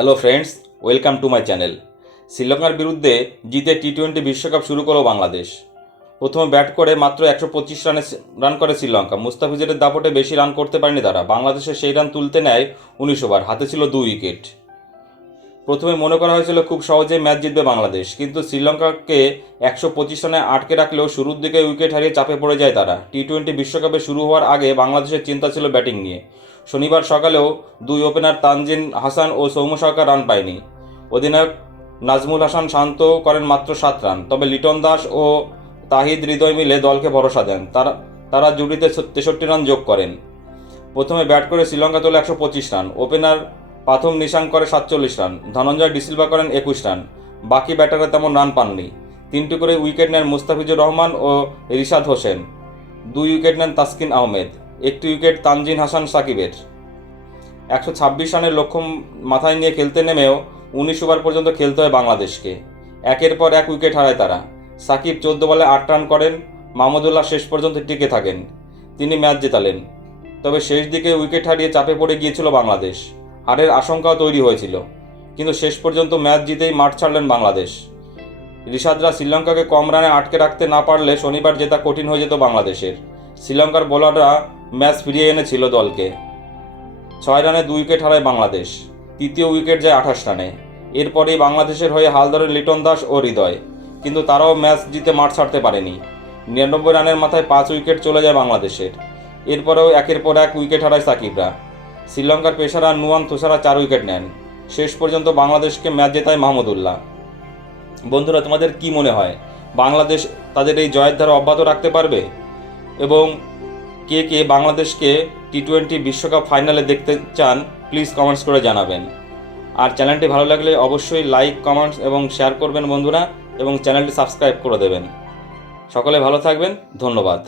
Hello friends welcome to my channel শ্রীলঙ্কার বিরুদ্ধে জিতে টি টোয়েন্টি বিশ্বকাপ শুরু করল বাংলাদেশ। প্রথমে ব্যাট করে মাত্র একশো পঁচিশ রানে রান করে শ্রীলঙ্কা। মুস্তাফিজের দাপটে বেশি রান করতে পারেনি তারা। বাংলাদেশের সেই রান তুলতে নেয় উনিশ ওভার হাতে ছিল দুই উইকেট প্রথমে মনে করা হয়েছিল খুব সহজেই ম্যাচ জিতবে বাংলাদেশ, কিন্তু শ্রীলঙ্কাকে একশো পঁচিশ রানে আটকে রাখলেও শুরুর দিকে উইকেট হারিয়ে চাপে পড়ে যায় তারা। টি টোয়েন্টি বিশ্বকাপে শুরু হওয়ার আগে বাংলাদেশের চিন্তা ছিল ব্যাটিং নিয়ে। শনিবার সকালেও দুই ওপেনার তানজিন হাসান ও সৌম্য সরকার রান পায়নি। অধিনায়ক নাজমুল হাসান শান্ত করেন মাত্র সাত রান, তবে লিটন দাস ও তাহিদ হৃদয় মিলে দলকে ভরসা দেন। তারা তারা জুটিতে তেষট্টি রান যোগ করেন। প্রথমে ব্যাট করে শ্রীলঙ্কা তোলে একশো পঁচিশ রান। ওপেনার প্রথম নিশাং করে সাতচল্লিশ রান, ধনঞ্জয় ডিসিলভা করেন একুশ রান, বাকি ব্যাটাররা তেমন রান পাননি। তিনটি করে উইকেট নেন মুস্তাফিজুর রহমান ও রিশাদ হোসেন। দুই উইকেট নেন তাসকিন আহমেদ, একটি উইকেট তানজিন হাসান সাকিবের। একশো ছাব্বিশ রানের লক্ষ্য মাথায় নিয়ে খেলতে নেমেও উনিশ ওভার পর্যন্ত খেলতে হয় বাংলাদেশকে। একের পর এক উইকেট হারায় তারা। সাকিব চোদ্দ বলে আট রান করেন, মাহমুদুল্লাহ শেষ পর্যন্ত টিকে থাকেন। তিনি ম্যাচ জেতালেন। তবে শেষ দিকে উইকেট হারিয়ে চাপে পড়ে গিয়েছিল বাংলাদেশ। হারের আশঙ্কাও তৈরি হয়েছিল। কিন্তু শেষ পর্যন্ত ম্যাচ জিতেই মাঠ ছাড়লেন বাংলাদেশ। রিশাদরা শ্রীলঙ্কাকে কম রানে আটকে রাখতে না পারলে শনিবার জেতা কঠিন হয়ে যেত বাংলাদেশের। শ্রীলঙ্কার বোলাররা ম্যাচ ফিরিয়ে এনেছিল দলকে। ছয় রানে দুই উইকেট হারায় বাংলাদেশ। তৃতীয় উইকেট যায় আঠাশ রানে। এরপরেই বাংলাদেশের হয়ে হাল ধরে লিটন দাস ও হৃদয়। কিন্তু তারাও ম্যাচ জিতে মাঠ ছাড়তে পারেনি। নিরানব্বই রানের মাথায় পাঁচ উইকেট চলে যায় বাংলাদেশের। এরপরেও একের পর এক উইকেট হারায় সাকিবরা। শ্রীলঙ্কার পেশারা নুয়ান তুষারা চার উইকেট নেন। শেষ পর্যন্ত বাংলাদেশকে ম্যাচ জেতায় মাহমুদুল্লাহ বন্ধুরা, তোমাদের কি মনে হয়? বাংলাদেশ তাদের এই জয়ের ধারা অব্যাহত রাখতে পারবে? এবং কে কে বাংলাদেশকে টি টোয়েন্টি বিশ্বকাপ ফাইনালে দেখতে চান প্লিজ কমেন্টস করে জানাবেন। আর চ্যানেলটি ভালো লাগলে অবশ্যই লাইক কমেন্টস এবং শেয়ার করবেন বন্ধুরা, এবং চ্যানেলটি সাবস্ক্রাইব করে দেবেন। সকলে ভালো থাকবেন, ধন্যবাদ।